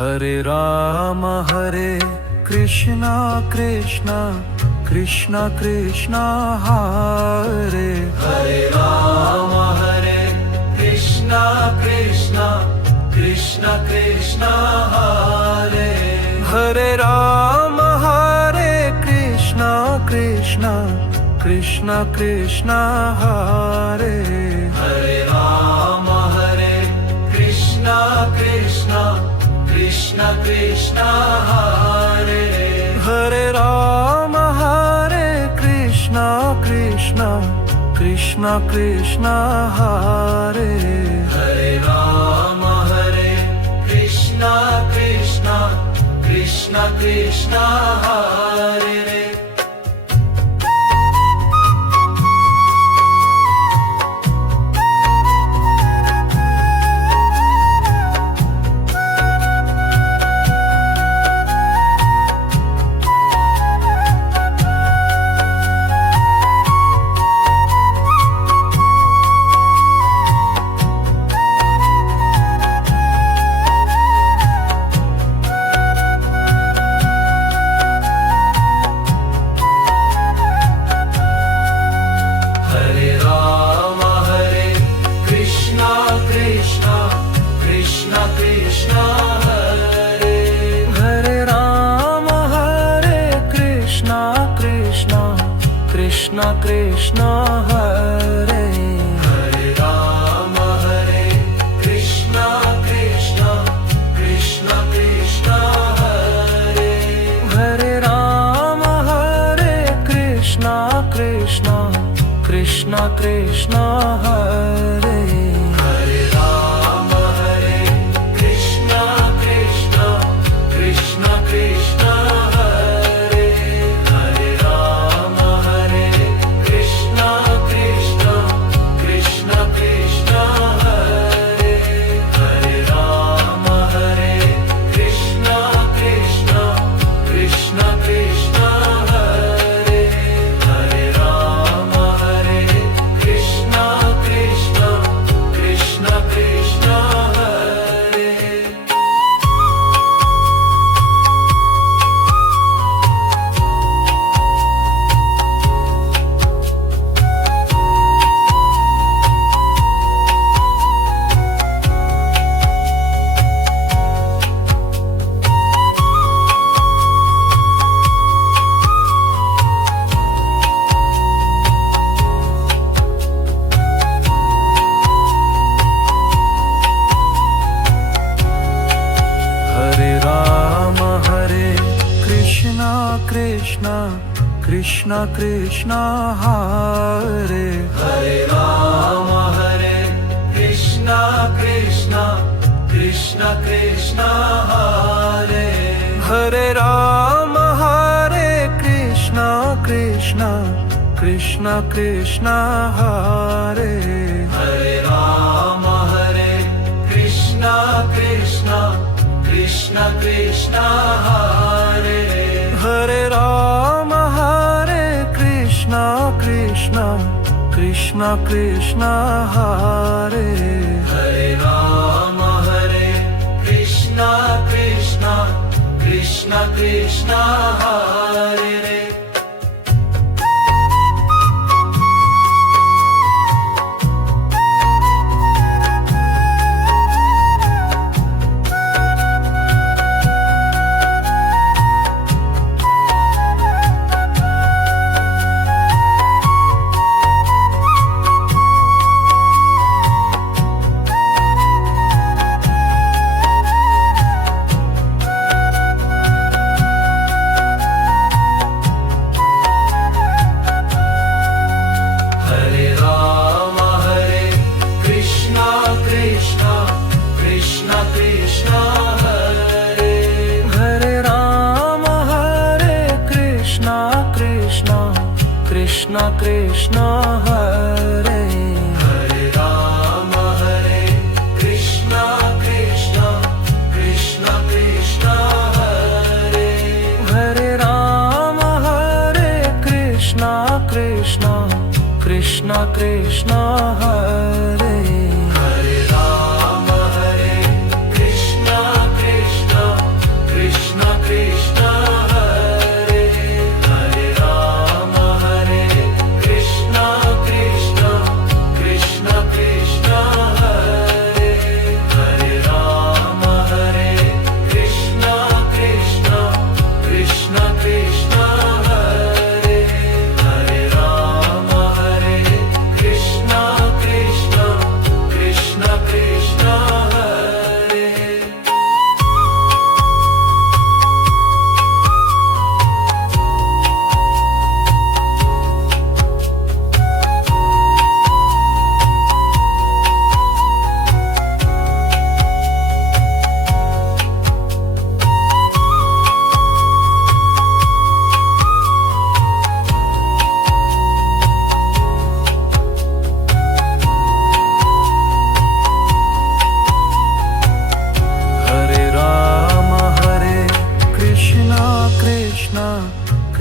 Hare Krishna Krishna Krishna Krishna Hare Ram Hare Krishna Krishna Krishna Krishna Hare Ram Hare Krishna Krishna Krishna Krishna Hare Ram Hare Krishna Krishna Krishna Krishna Hare Ram Hare Krishna Krishna Krishna Krishna Hare Ram Hare Krishna Krishna Krishna Krishna Hare Krishna Krishna Hare Ram Hare Krishna Krishna Krishna Krishna Hare Ram Hare Krishna Krishna Krishna Krishna Hare Ram Hare Krishna Krishna Krishna Krishna Krishna Krishna Krishna Hare Ram Hare Krishna Krishna Krishna Krishna Hare Ram Hare Krishna Krishna Krishna Krishna Hare Ram Hare Krishna Krishna Krishna Krishna Hare Ram Hare Krishna Krishna Krishna Krishna Hare Ram Hare Krishna Krishna Krishna Krishna Hare Krishna Krishna Hare Ram Hare Krishna Krishna Krishna Krishna Hare Ram Hare Krishna Krishna Krishna Krishna Hare Ram Hare Krishna Krishna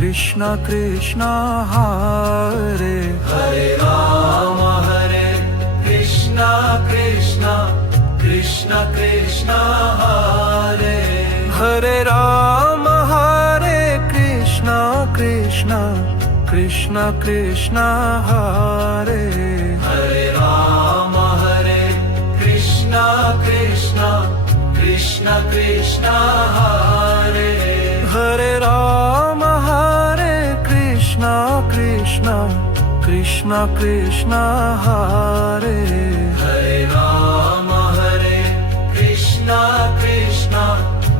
Krishna Krishna Hare Hare Rama Hare Krishna Krishna Krishna Krishna Hare Hare Rama Hare Krishna Krishna Krishna Krishna Hare Hare Rama Hare Krishna Krishna Krishna Krishna Hare Hare Rama Hare Krishna Krishna Krishna Krishna Hare Hare Rama Hare Krishna Krishna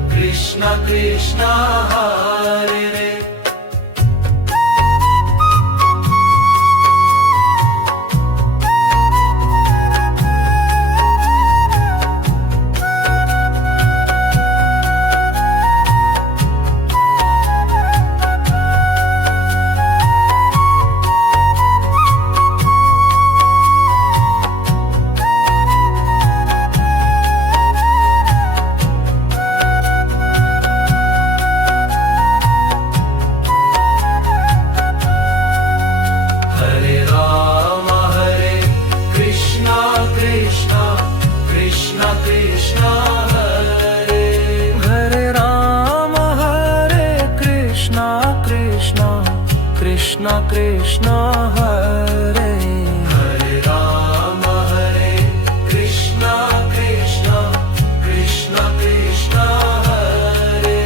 Krishna Krishna Hare Hare Rama Hare Krishna Krishna Krishna Krishna Hare Hare Rama Hare Krishna Krishna Krishna Krishna Hare Hare Rama Hare Krishna Krishna Krishna Krishna Hare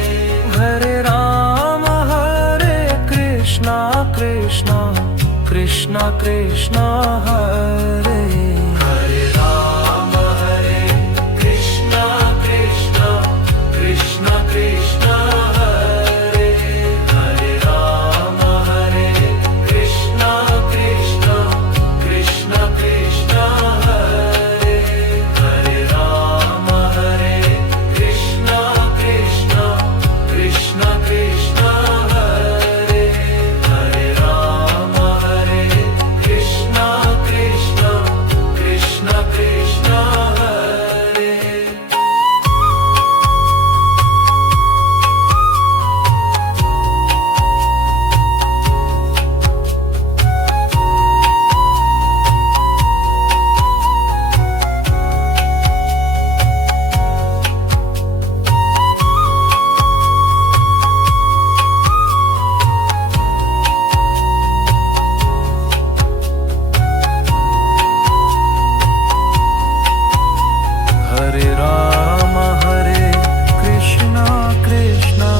Hare Rama Hare Krishna Krishna Krishna Krishna Hare Hare Rama Hare Krishna Krishna Krishna Krishna Hare Hare Rama Hare Krishna Krishna Krishna Krishna Hare Hare Rama Hare Krishna Krishna Krishna Krishna Hare Hare Rama Hare Krishna Krishna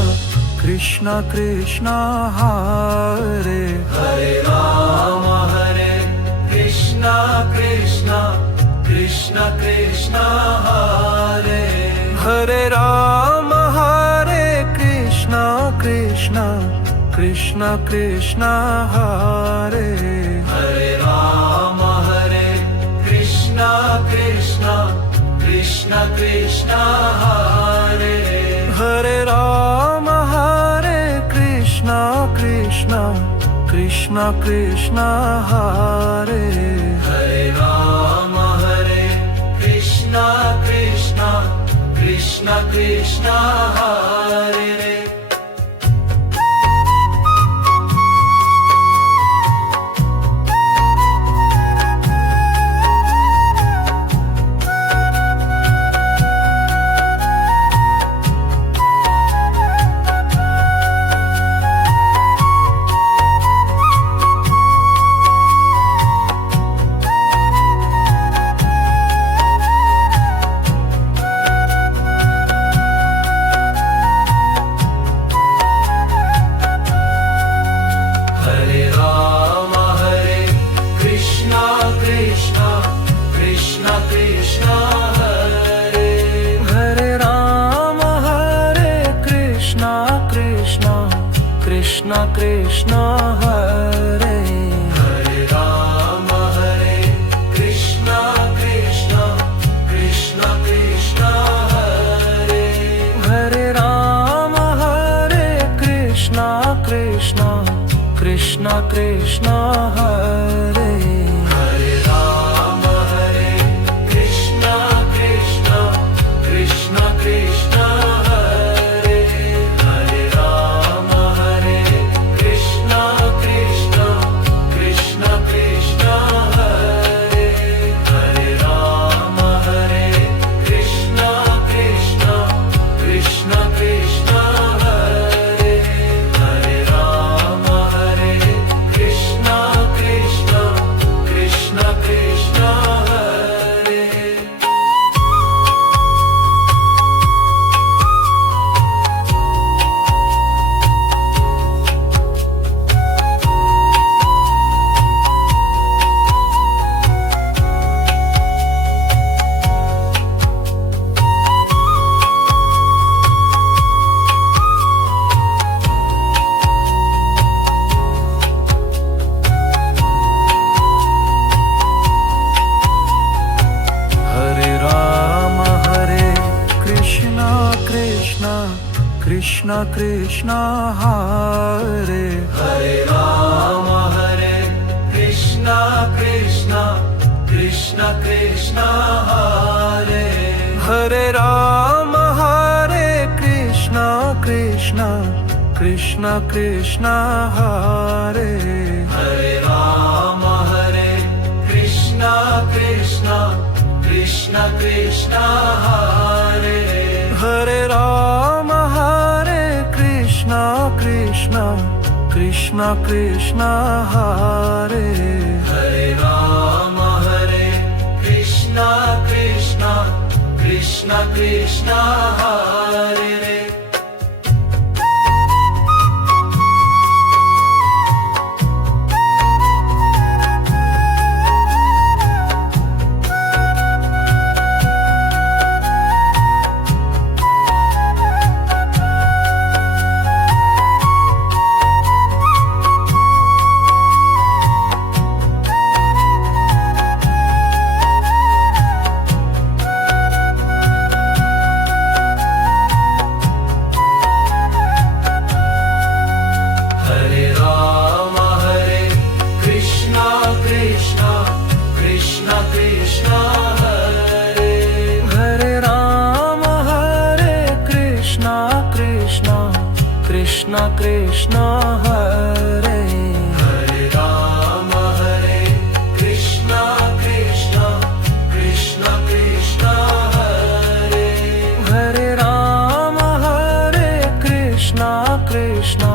Krishna Krishna Hare Hare Rama Hare Krishna Krishna Krishna Krishna Hare Hare Rama Hare Krishna Krishna Krishna Krishna Hare Hare Rama Hare Krishna Krishna Krishna Krishna Hare Hare Rama Hare Krishna Krishna Krishna Krishna Hare Hare Rama Hare Krishna Krishna Krishna Krishna Hare Hare Rama Hare Krishna Krishna Krishna Krishna Hare Hare Rama Hare Krishna Krishna Krishna Krishna Hare Hare Rama Hare Krishna Krishna Krishna Krishna Hare Hare Rama Hare Krishna Krishna Krishna Krishna Hare Hare Rama Hare Krishna Krishna Krishna Krishna Hare Hare Rama Hare Krishna Krishna Krishna Krishna Hare Hare Rama Hare Krishna Krishna Hare Hare Rama Hare Krishna Krishna Krishna Krishna Hare Hare Rama Hare Krishna Krishna Krishna Krishna Hare Hare Rama Hare Krishna Krishna Krishna Krishna Hare Hare Rama Hare Krishna Krishna Krishna Krishna Hare Hare Rama Hare Krishna Krishna Krishna Krishna Hare Hare Rama Hare Krishna Krishna Krishna Krishna Hare Hare Rama Hare Krishna Krishna Krishna Krishna Hare Hare Rama Hare Krishna Krishna Krishna Krishna Hare Hare Rama Hare Krishna Krishna Krishna Krishna Hare Hare Rama Hare Krishna Krishna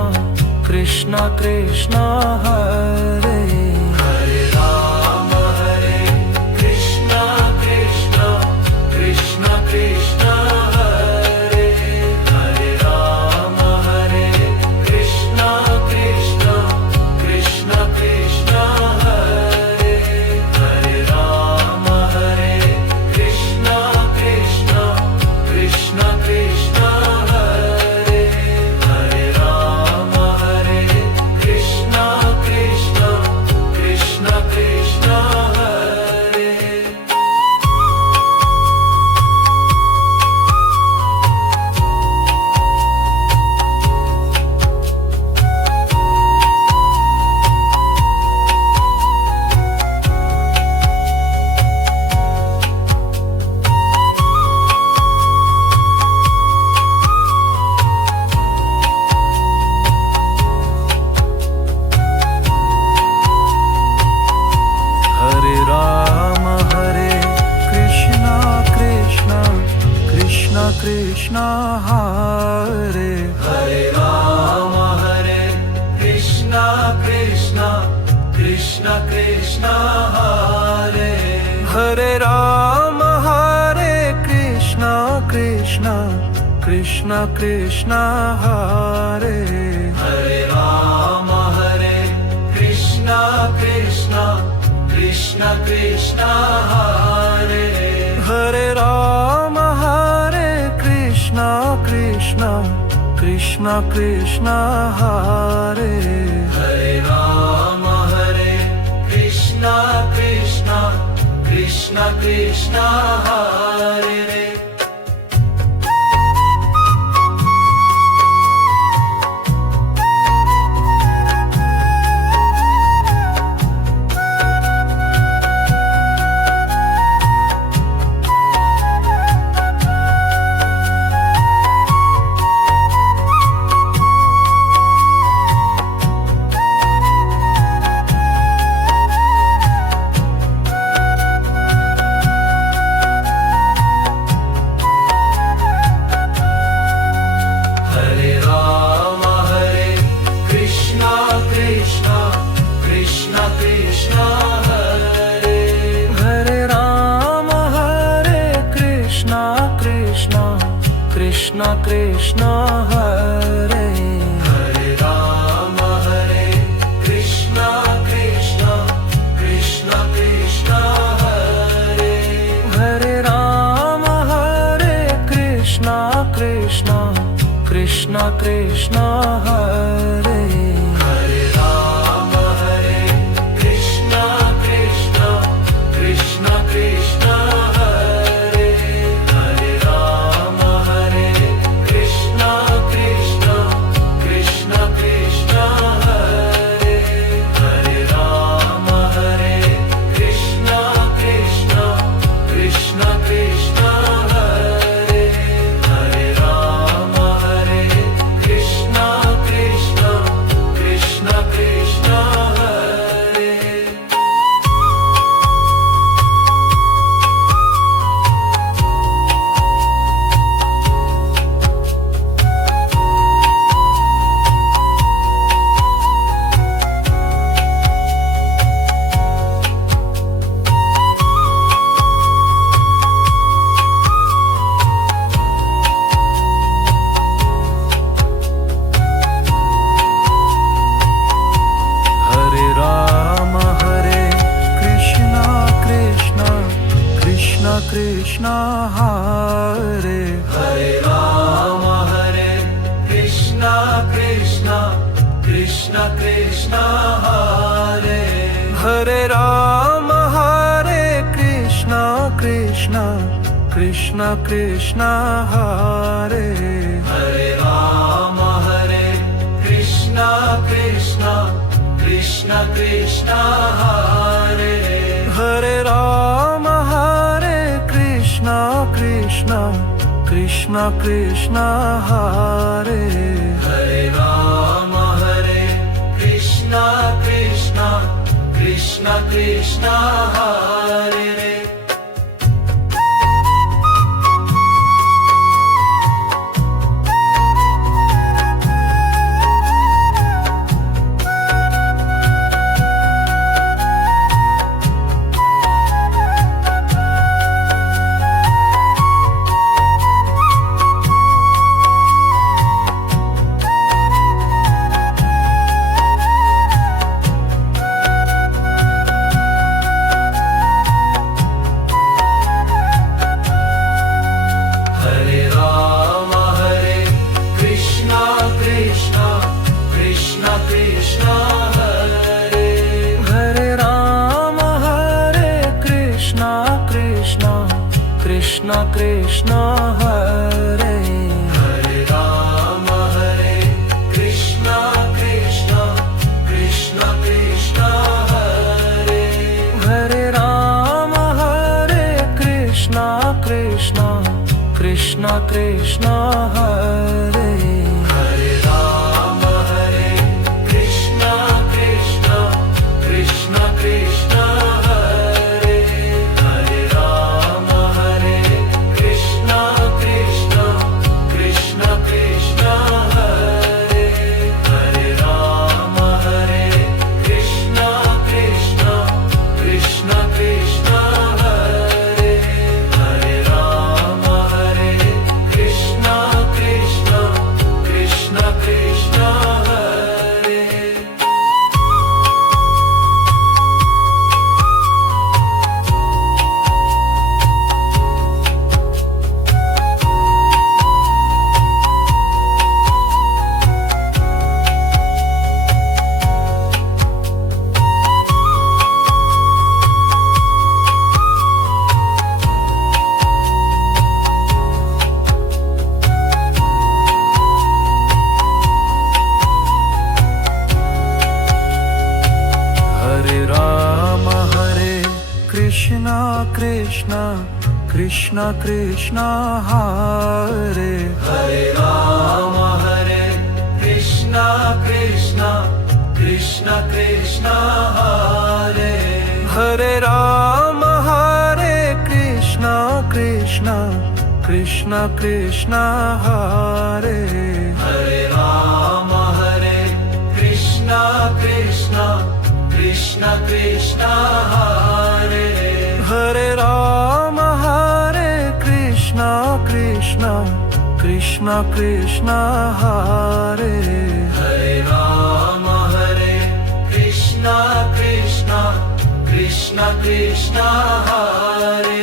Krishna Krishna Hare Hare Rama Hare Krishna Krishna Krishna Krishna Hare Hare Rama Hare Krishna Krishna Krishna Krishna Hare Hare Rama Hare Krishna Krishna Krishna Krishna Hare Hare Rama Hare Krishna Krishna Krishna Krishna Hare Hare Rama Hare Krishna Krishna Krishna Krishna Hare Hare Rama Hare Krishna Krishna Krishna Krishna Hare Hare Rama Hare Krishna Krishna Krishna Krishna Hare Hare Rama Hare Krishna Krishna Krishna Krishna Hare Hare Rama Hare Krishna Krishna Krishna Krishna Hare Hare Rama Hare Krishna Krishna Krishna Krishna Hare Hare Rama Hare Krishna Krishna Krishna Krishna Hare Hare Rama Hare Krishna Krishna Krishna Krishna Hare Hare Rama Hare Krishna Krishna Krishna Krishna Hare Hare Rama Hare Krishna Krishna Krishna Krishna Hare Hare Rama Hare Krishna Krishna Krishna Hare Hare Rama Hare Krishna Krishna Krishna Krishna Hare Hare Rama Hare Krishna Krishna Krishna Krishna Hare Hare Rama Hare Krishna Krishna Krishna Krishna Hare Hare Rama Hare Krishna Krishna Krishna Krishna Hare Hare Rama Hare Krishna Krishna Krishna Krishna Hare Hare Rama Hare Krishna Krishna Krishna Krishna Hare Hare Rama Hare Krishna Krishna Krishna Krishna Hare Hare Rama Hare Krishna Krishna Krishna Krishna Hare Hare Rama Hare Krishna Krishna Krishna Krishna Hare Hare Rama Hare Krishna Krishna Krishna Krishna Hare Hare Rama Hare Krishna Krishna Krishna Krishna Hare Hare Rama Hare Krishna Krishna Krishna Krishna Hare Hare Rama Hare Krishna Krishna Krishna Krishna Hare Hare Rama Hare Krishna Krishna Krishna Krishna Hare Hare Rama Hare Krishna Krishna Krishna Krishna Hare Hare Rama Hare Krishna Krishna Krishna Krishna Hare Hare Rama Hare Krishna Krishna Krishna Krishna Hare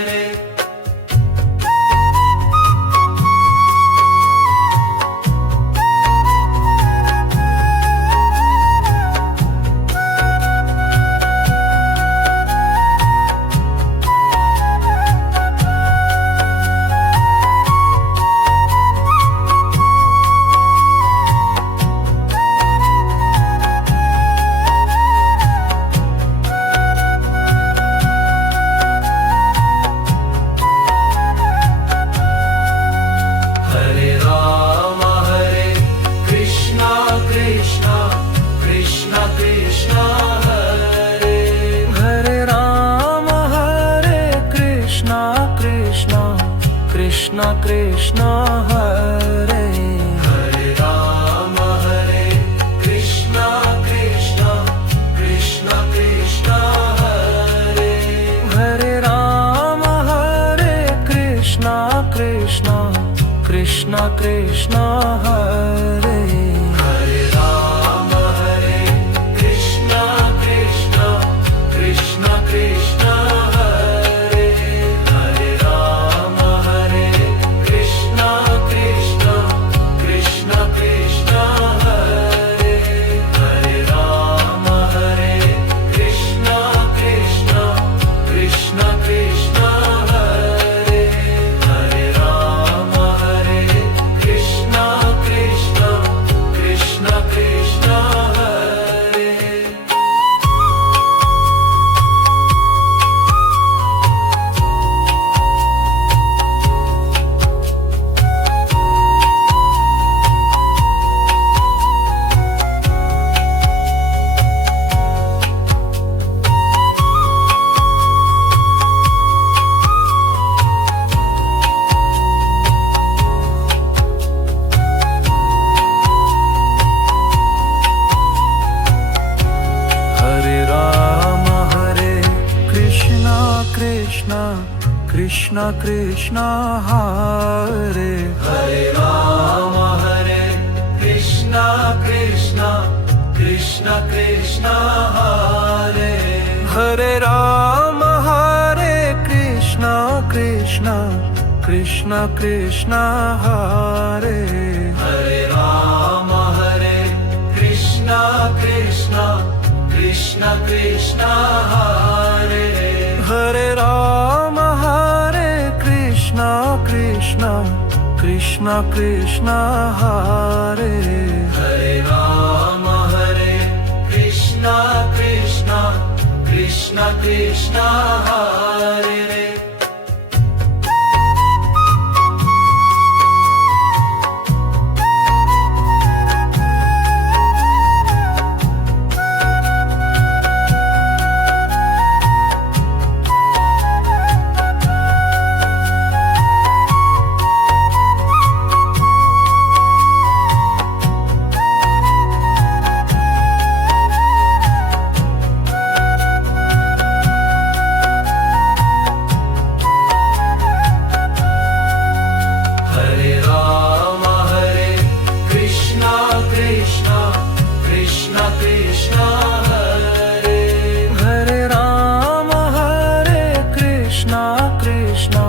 Hare Rama Hare Krishna Krishna Krishna Krishna Hare Hare Rama Hare Krishna Krishna Krishna Krishna Hare Hare Rama Hare Krishna Krishna Krishna Krishna Hare Hare Rama Hare Krishna Krishna Krishna Krishna Hare Hare Rama Hare Krishna Krishna Krishna Krishna Hare Hare Rama Hare Krishna Krishna Krishna Krishna Hare Hare Rama Hare Krishna Krishna Krishna Krishna Hare Hare Rama Hare Krishna Krishna Krishna Krishna Hare Hare Rama Hare Krishna Krishna Krishna Krishna Hare Hare Rama Hare Krishna Krishna Krishna Krishna Hare Hare Rama Hare Krishna Krishna Krishna Krishna Hare Hare Rama Hare Krishna Krishna Krishna Krishna Hare Hare Rama Hare Krishna Krishna Krishna Krishna Hare Hare Rama Hare Krishna Krishna Krishna Krishna Hare Hare Rama Hare Krishna Krishna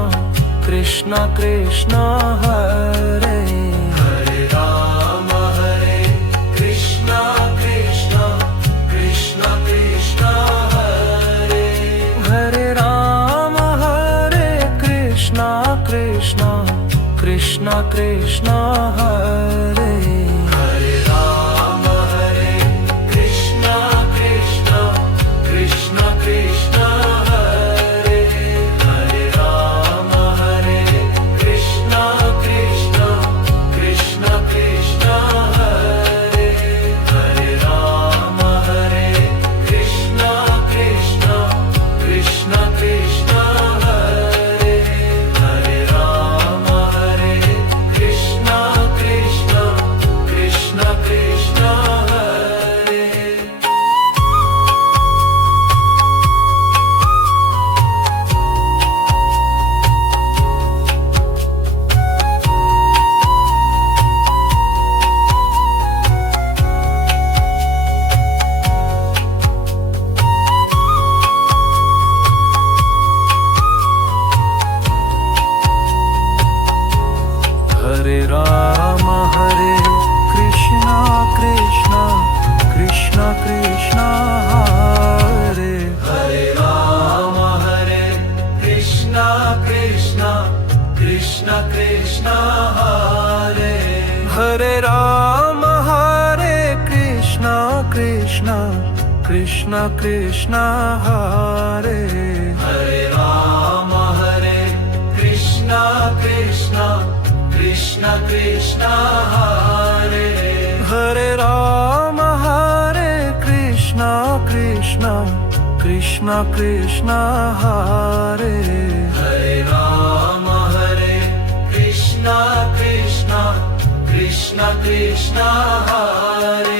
Krishna Krishna Hare Hare Rama Hare Krishna Krishna Krishna Krishna Hare Hare Rama Hare Krishna Krishna Krishna Krishna Hare Hare Rama Hare Krishna Krishna Krishna Krishna Hare Hare Rama Hare Krishna Krishna Krishna Krishna Hare Hare Rama Hare Krishna Krishna Krishna Krishna Hare Hare Rama Hare Krishna Krishna Krishna Krishna Hare Hare Rama Hare Krishna Krishna Krishna Krishna Hare Hare Rama Hare Krishna Krishna Krishna Krishna Hare Hare Rama Hare Krishna Krishna Krishna Krishna Hare Hare Rama Hare Krishna Krishna Krishna Krishna Hare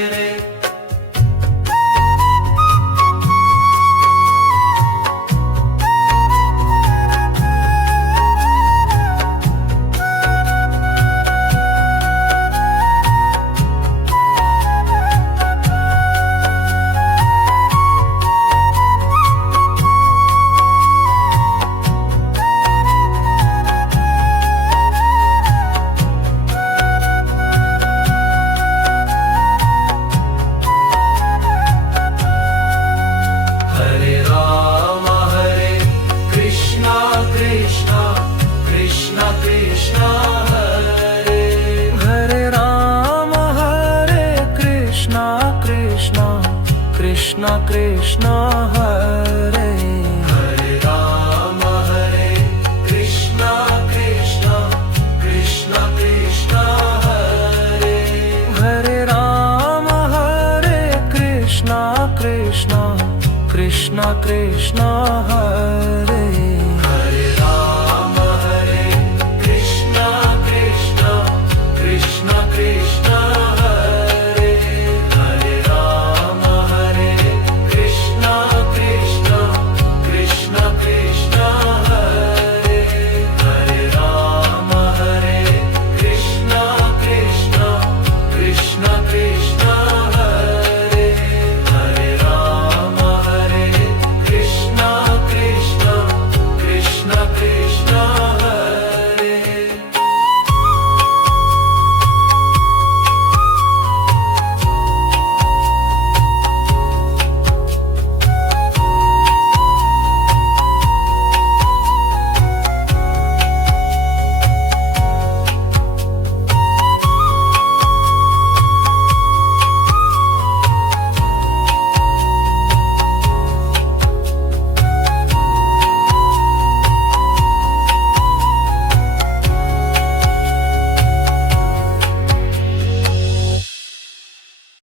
Hare Rama Hare Krishna Krishna Krishna Krishna Hare Hare Rama Hare Krishna Krishna Krishna Krishna Hare Hare Rama Hare Krishna Krishna Krishna Krishna Hare Hare Rama Hare Krishna Krishna Krishna Krishna Hare Hare Rama Hare Krishna Krishna Krishna Krishna Hare